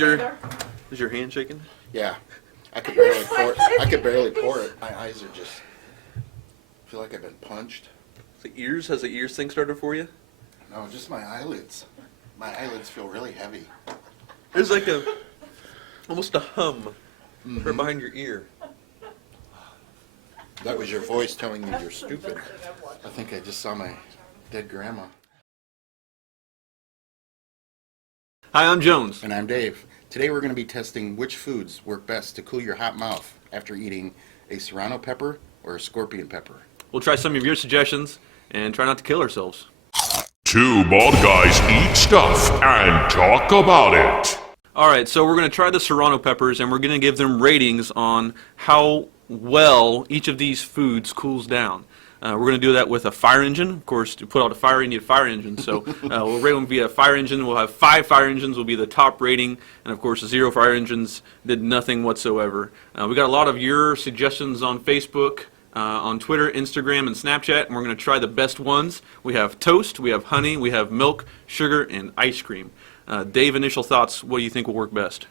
Is your hand shaking? Yeah. I could barely pour it. I could barely pour it. My eyes are just... I feel like I've been punched. The ears? Has the ears thing started for you? No, just my eyelids. My eyelids feel really heavy. There's like almost a hum right behind your ear. That was your voice telling me you're stupid. I think I just saw my dead grandma. Hi, I'm Jones. And I'm Dave. Today we're going to be testing which foods work best to cool your hot mouth after eating a serrano pepper or a scorpion pepper. We'll try some of your suggestions and try not to kill ourselves. Two bald guys eat stuff and talk about it. Alright, so we're going to try the serrano peppers and we're going to give them ratings on how well each of these foods cools down. We're going to do that with a fire engine. Of course, to put out a fire, you need a fire engine. So we'll rate them via fire engine. We'll have 5 fire engines will be the top rating. And of course, 0 fire engines did nothing whatsoever. We got a lot of your suggestions on Facebook, on Twitter, Instagram, and Snapchat. And we're going to try the best ones. We have toast, we have honey, we have milk, sugar, and ice cream. Dave, initial thoughts, what do you think will work best?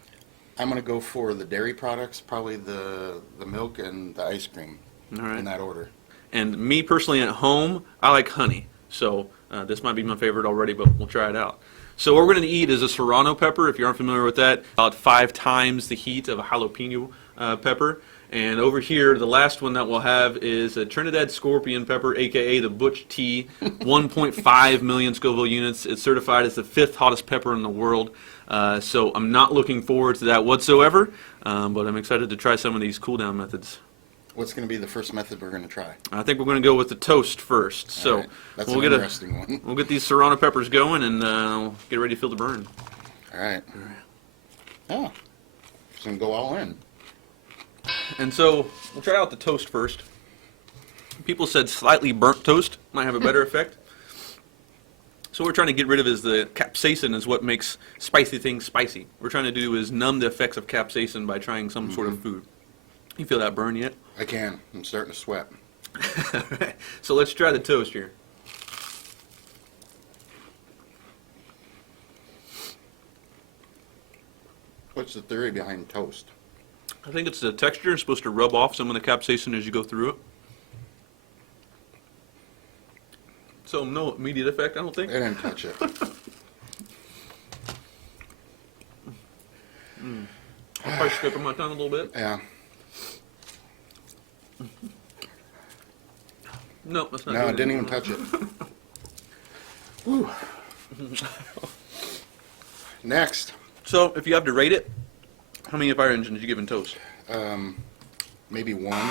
I'm going to go for the dairy products, probably the milk and the ice cream, in that order. And me personally at home, I like honey. So this might be my favorite already, but we'll try it out. So what we're going to eat is a serrano pepper, if you aren't familiar with that, about 5 times the heat of a jalapeno pepper. And over here, the last one that we'll have is a Trinidad Scorpion Pepper, aka the Butch T, 1.5 million Scoville units. It's certified as the 5th hottest pepper in the world. So I'm not looking forward to that whatsoever, but I'm excited to try some of these cool down methods. What's going to be the first method we're going to try? I think we're going to go with the toast first. So right. That's we'll an interesting one. We'll get these serrano peppers going and we'll get ready to feel the burn. All right. Oh, it's going to go all in. And so we'll try out the toast first. People said slightly burnt toast might have a better effect. So what we're trying to get rid of is the capsaicin is what makes spicy things spicy. What we're trying to do is numb the effects of capsaicin by trying some sort of food. You feel that burn yet? I can. I'm starting to sweat. So let's try the toast here. What's the theory behind toast? I think it's the texture. It's supposed to rub off some of the capsaicin as you go through it. So no immediate effect, I don't think. I didn't touch it. I'll probably strip on my tongue a little bit. Yeah. No, that's not No, I good. didn't even touch it. Whew. Next. So, if you have to rate it, how many fire engines did you give in toast? Maybe 1.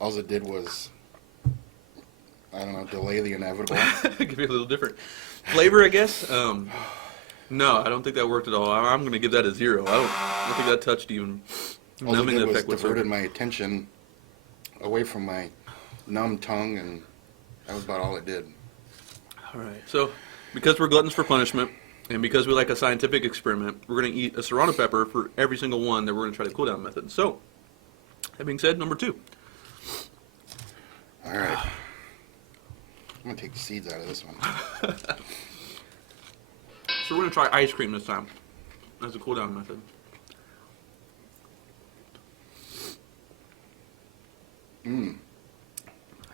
All it did was, I don't know, delay the inevitable. Give you a little different flavor, I guess. No, I don't think that worked at all. I'm going to give that a 0. I don't think that touched even All it numbing did the was effect whatsoever. diverted my attention away from my numb tongue, and that was about all it did. All right. So, because we're gluttons for punishment, and because we like a scientific experiment, we're going to eat a serrano pepper for every single one that we're going to try the cool down method. So, that being said, number 2. All right. I'm going to take the seeds out of this one. So we're going to try ice cream this time as a cool down method.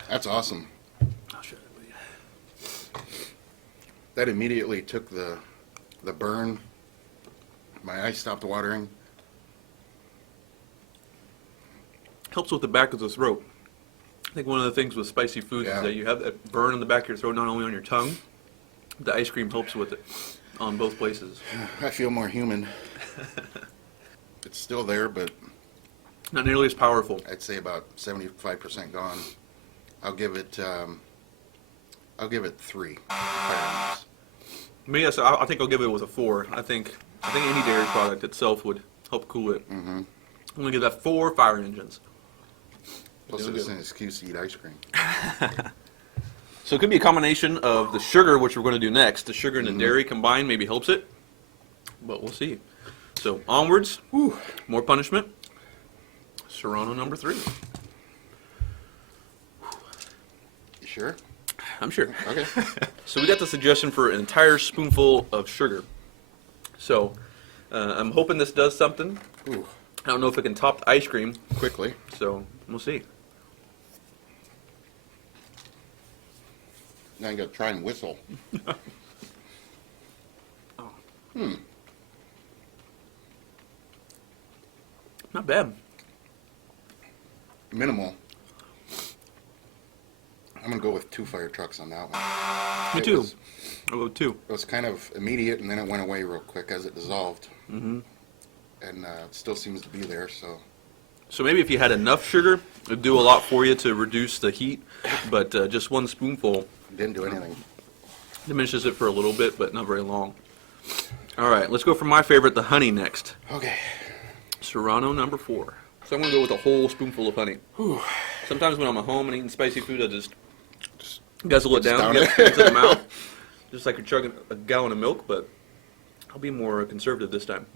That's awesome. I'll show you. That immediately took the burn. My eyes stopped watering. Helps with the back of the throat. I think one of the things with spicy foods is that you have that burn in the back of your throat, not only on your tongue. The ice cream helps with it on both places. I feel more human. It's still there, but Not nearly as powerful. I'd say about 75% gone. I'll give it 3. Me, yes, I think I'll give it with a 4. I think any dairy product itself would help cool it. I'm gonna give that 4 fire engines. Plus, it's an excuse to eat ice cream. So it could be a combination of the sugar, which we're going to do next. The sugar and the dairy combined maybe helps it, but we'll see. So onwards, more punishment. Serrano number 3. You sure? I'm sure. Okay. So we got the suggestion for an entire spoonful of sugar. So I'm hoping this does something. Ooh, I don't know if it can top the ice cream, quickly. so we'll see. Now you gotta try and whistle. Not bad. Minimal. I'm gonna go with 2 fire trucks on that one. Me It too. was- I'll go 2. It was kind of immediate, and then it went away real quick as it dissolved. Mm-hmm. And it still seems to be there, so. So maybe if you had enough sugar, it'd do a lot for you to reduce the heat, but just 1 spoonful Didn't do anything. diminishes it for a little bit, but not very long. All right, let's go for my favorite, the honey next. Okay. Serrano number 4. So I'm gonna go with a whole spoonful of honey. Whew. Sometimes when I'm at home and eating spicy food, I just guzzle it Just down, down get it. it into the mouth, just like you're chugging a gallon of milk. But I'll be more conservative this time.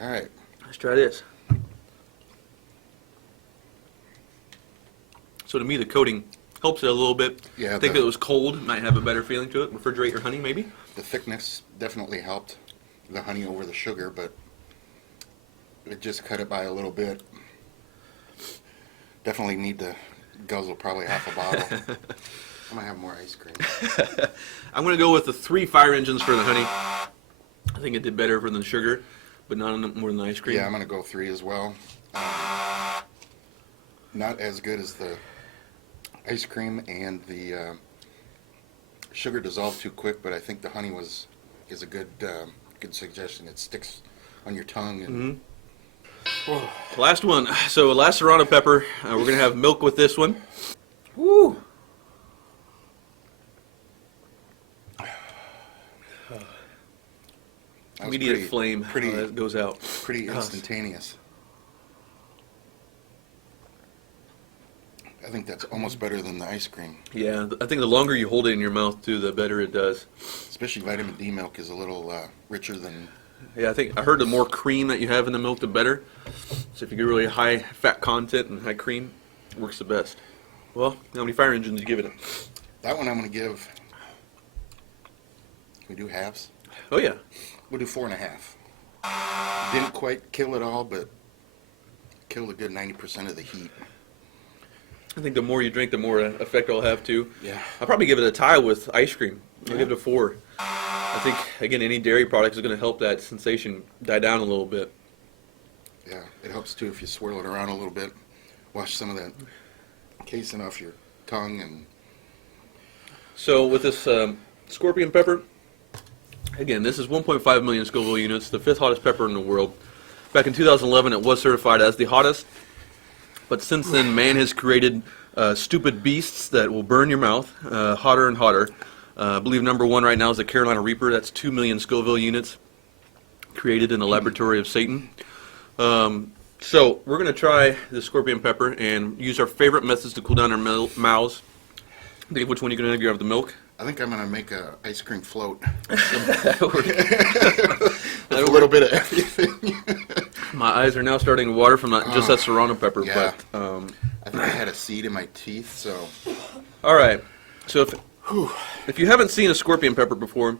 All right. Let's try this. So to me, the coating helps it a little bit. Yeah, I think the- if it was cold, it might have a better feeling to it. Refrigerate your honey, maybe. The thickness definitely helped the honey over the sugar, but it just cut it by a little bit. Definitely need to guzzle probably half a bottle. I'm gonna have more ice cream. I'm gonna go with the 3 fire engines for the honey. I think it did better for the sugar, but not more than the ice cream. Yeah, I'm gonna go 3 as well. Not as good as the ice cream, and the sugar dissolved too quick, but I think the honey is a good suggestion. It sticks on your tongue. And Last one. So last serrano pepper. We're gonna have milk with this one. Woo! that was Immediate pretty- flame. Pretty, That goes out. pretty instantaneous. I think that's almost better than the ice cream. Yeah, I think the longer you hold it in your mouth too, the better it does. Especially vitamin D milk is a little richer than. Yeah, I heard the more cream that you have in the milk, the better. So if you get really high fat content and high cream, it works the best. Well, how many fire engines you give it? That one I'm going to give. Can we do halves? Oh yeah. We'll do 4.5. Didn't quite kill it all, but killed a good 90% of the heat. I think the more you drink, the more effect it'll have too. Yeah. I'll probably give it a tie with ice cream. I'll Yeah. give it a 4. I think, again, any dairy product is going to help that sensation die down a little bit. Yeah, it helps too if you swirl it around a little bit. Wash some of that casing off your tongue and. So with this scorpion pepper, again, this is 1.5 million Scoville units, the 5th hottest pepper in the world. Back in 2011, it was certified as the hottest. But since then, man has created stupid beasts that will burn your mouth hotter and hotter. I believe number 1 right now is the Carolina Reaper. That's 2 million Scoville units created in the laboratory of Satan. So we're going to try the scorpion pepper and use our favorite methods to cool down our mouths. Dave, which one are you going to have the milk? I think I'm going to make a ice cream float. That'll work. With a little bit of everything. My eyes are now starting to water from just that serrano pepper. Yeah. But I think I had a seed in my teeth, so. all right. So if you haven't seen a scorpion pepper before,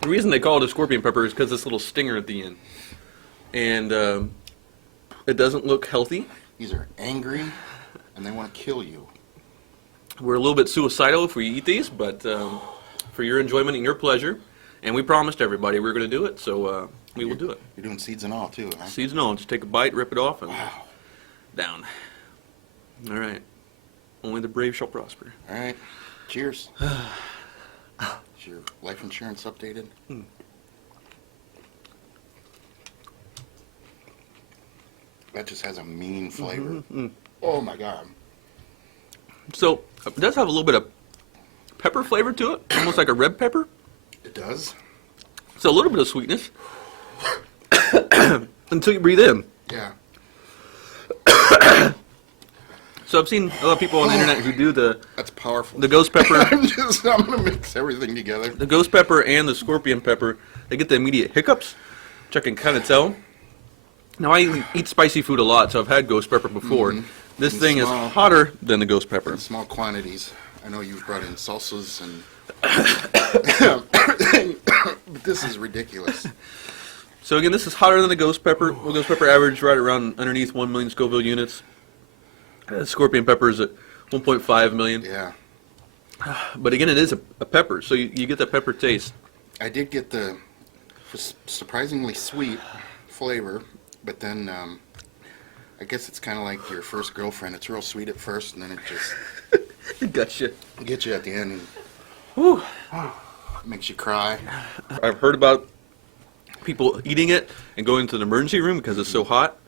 the reason they call it a scorpion pepper is because this little stinger at the end, and it doesn't look healthy. These are angry, and they want to kill you. We're a little bit suicidal if we eat these, but for your enjoyment and your pleasure, and we promised everybody we were going to do it, so we will do it. You're doing seeds and all, too, huh? Seeds and all, just take a bite, rip it off, and Wow. down. All right. Only the brave shall prosper. All right. Cheers. Is your life insurance updated? That just has a mean flavor. Oh, my God. So it does have a little bit of pepper flavor to it, almost like a red pepper. It does? So a little bit of sweetness until you breathe in. Yeah. So I've seen a lot of people on the internet who do the That's powerful. ghost pepper, I'm going to mix everything together. the ghost pepper and the scorpion pepper. They get the immediate hiccups, which I can kind of tell. Now I eat spicy food a lot, so I've had ghost pepper before. This In thing is small- hotter than the ghost pepper. In small quantities. I know you've brought in salsas and. But this is ridiculous. So again, this is hotter than the ghost pepper. Well, ghost pepper average right around underneath 1 million Scoville units. Scorpion pepper is at 1.5 million. Yeah. But again, it is a pepper, so you get that pepper taste. I did get the surprisingly sweet flavor, but then I guess it's kind of like your first girlfriend. It's real sweet at first, and then it just Gotcha. gets you at the end and Whew. makes you cry. I've heard about people eating it and going to the emergency room because it's so hot.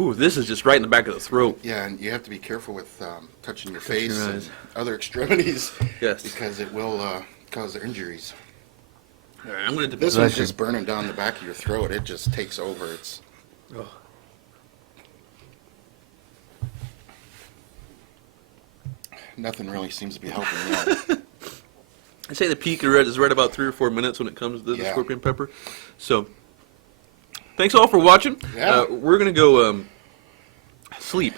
Ooh, this is just right in the back of the throat. Yeah, and you have to be careful with touching your Touching face your and eyes. other extremities. Yes. Because it will cause injuries. All right, I'm going to This one's just burning down the back of your throat. It just takes over. It's Oh. nothing really seems to be helping yet. I say the peak is right about 3 or 4 minutes when it comes to the Yeah. scorpion pepper. So, thanks all for watching. Yeah. We're going to go sleep.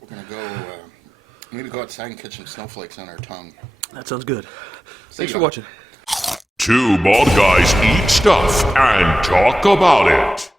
We're gonna go maybe go outside and catch some snowflakes on our tongue. That sounds good. Thanks ya. for watching. Two bald guys eat stuff and talk about it.